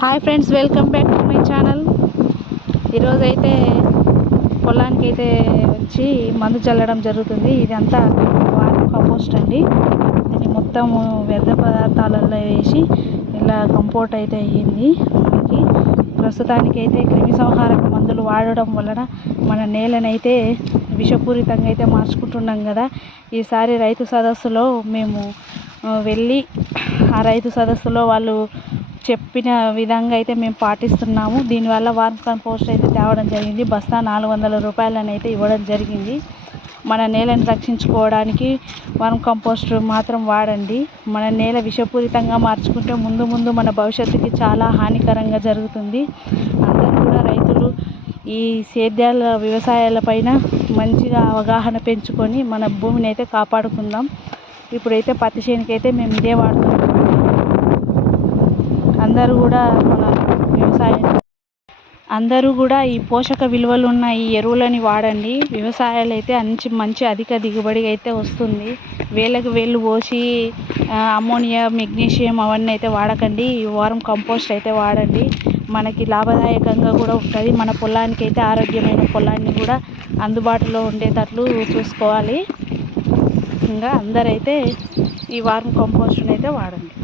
Hi friends, welcome back to my channel. ఈరోజు అయితే పొలానికి అయితే వచ్చి మందు చల్లడం జరుగుతుంది. ఇదంతా వారం కంపోస్ట్ అండి. దీన్ని మొత్తం వ్యర్థ పదార్థాలలో వేసి ఇలా కంపోస్ట్ అయితే అయ్యింది. మనకి ప్రస్తుతానికి అయితే క్రిమి సంహారక మందులు వాడడం వలన మన నేలనైతే విషపూరితంగా అయితే మార్చుకుంటున్నాం కదా. ఈసారి రైతు సదస్సులో మేము వెళ్ళి ఆ రైతు సదస్సులో వాళ్ళు చెప్పిన విధంగా అయితే మేము పాటిస్తున్నాము. దీనివల్ల వార్మ్ కంపోస్ట్ అయితే తేవడం జరిగింది. బస్తా 400 రూపాయలని అయితే ఇవ్వడం జరిగింది. మన నేలను రక్షించుకోవడానికి వార్మ్ కంపోస్ట్ మాత్రం వాడండి. మన నేల విషపూరితంగా మార్చుకుంటే ముందు మన భవిష్యత్తుకి చాలా హానికరంగా జరుగుతుంది. అందరూ కూడా రైతులు ఈ సేద్యాల వ్యవసాయాలపైన మంచిగా అవగాహన పెంచుకొని మన భూమిని అయితే కాపాడుకుందాం. ఇప్పుడైతే పత్తి చేనుకైతే మేము ఇదే వాడుతున్నాం. అందరూ కూడా ఈ పోషక విలువలు ఉన్న ఈ ఎరువులని వాడండి. వ్యవసాయాలు అయితే మంచి అధిక దిగుబడి అయితే వస్తుంది. వేళ్ళు పోసి అమ్మోనియా, మెగ్నీషియం అవన్నీ అయితే వాడకండి. ఈ వారం కంపోస్ట్ అయితే వాడండి. మనకి లాభదాయకంగా కూడా ఉంటుంది. మన పొలానికి అయితే ఆరోగ్యమైన పొలాన్ని కూడా అందుబాటులో ఉండేటట్లు చూసుకోవాలి. ఇంకా అందరైతే ఈ వారం కంపోస్ట్ని అయితే వాడండి.